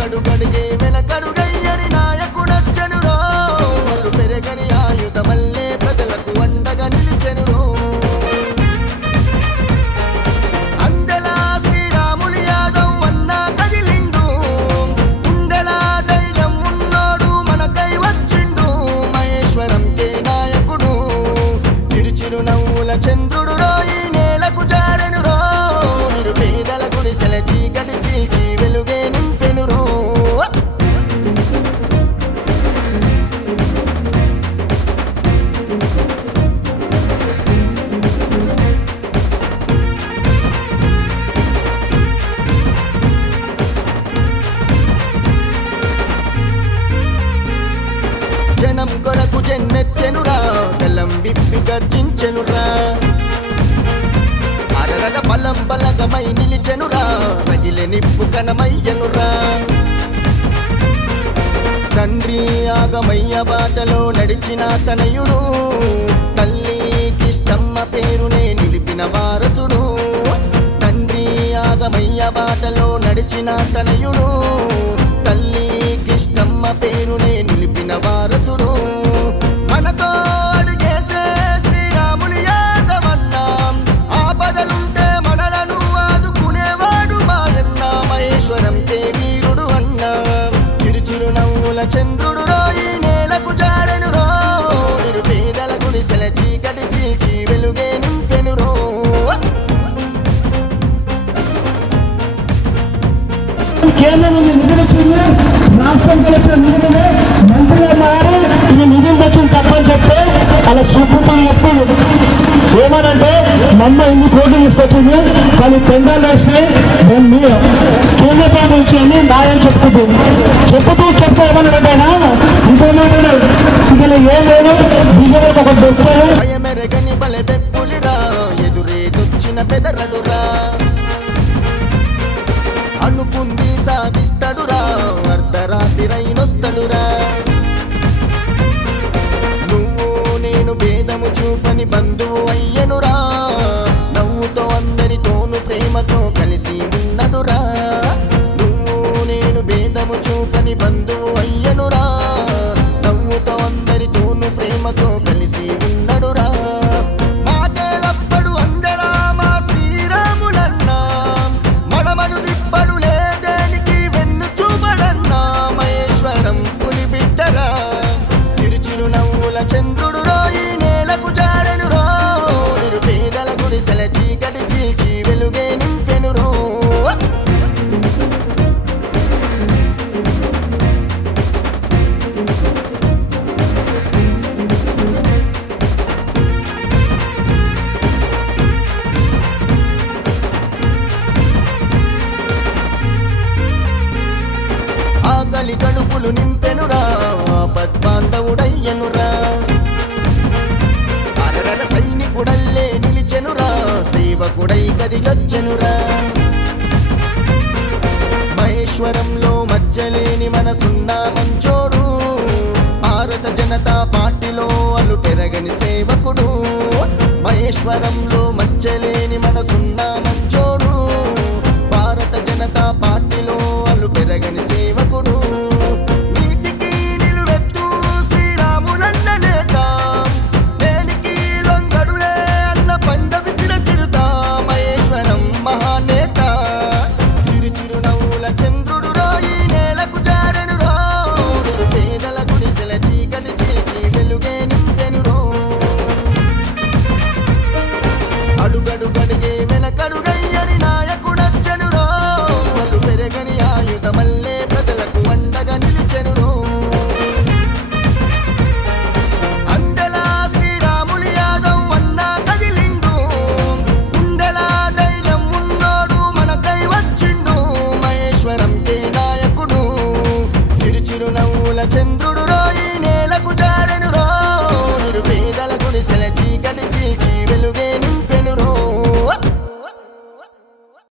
gadu gadu చెన్నెత్తెనురా గలం విప్పి గర్జించెనురా. అరరగ బలం బలగమై నిలిచెనురా రగిలె నిప్పు కనమయ్యనురా తండ్రి ఆగమయ్య బాటలో నడిచిన తనయుడు తల్లి కిష్టమ్మ పేరునే నిలిపిన వారసుడు. తండ్రి ఆగమయ్య బాటలో నడిచిన తనయుడు తల్లి కిష్టమ్మ పేరునే నిలిపిన వారసుడు. చంద్రుడు రోయి నేలకు జారెను రో. పేదల గుడిసెల చీకటి చీచి వెలుగే నింపెను రో. కేంద్రం నిధులు వచ్చింది రాష్ట్రం కలిసిన నిధులనే మంత్రిగా మారి ఇది నిధులు తెచ్చింది తప్పని చెప్తే అలా సుప్రీం ఎప్పుడు ఏమనంటే మమ్మ ఇన్ని కోట్లు తీసుకొచ్చింది? కానీ పెండాలు వేస్తే నేను మీరు నుంచి అని న్యాయం చెప్తుంది చెప్పుతూ చెప్తే ఏమన్నాడంటే ఆయన ఇంకేమంటాడు ఇక్కడ ఏం లేదు. బీజేపీ ఒక దొరుకుతారు ఎదురేదొచ్చిన బెదరడురా అనుకుంది సాధిస్తాడురా. అర్ధరాత్రి రైనొస్తాడురా. నువ్వు నేను భేదము చూపని బంధువు అయ్యనురా. నేను చూపని బంధువు అయ్యనురా. నింపెనురా పద్మాంధవుడయ్యనురా అరరర సైనికుడల్లే నిలిచెనురా సేవకుడై కదిలొచ్చెనురా మహేశ్వరంలో మధ్యలేని మనసున్న మంచోడు భారత జనతా పార్టీలో అలు పెరగని సేవకుడు. మహేశ్వరంలో మధ్యలేని మనసు గుడిసెలకు జారెను రో పేదల గుడిసెల చీకటి చీకటి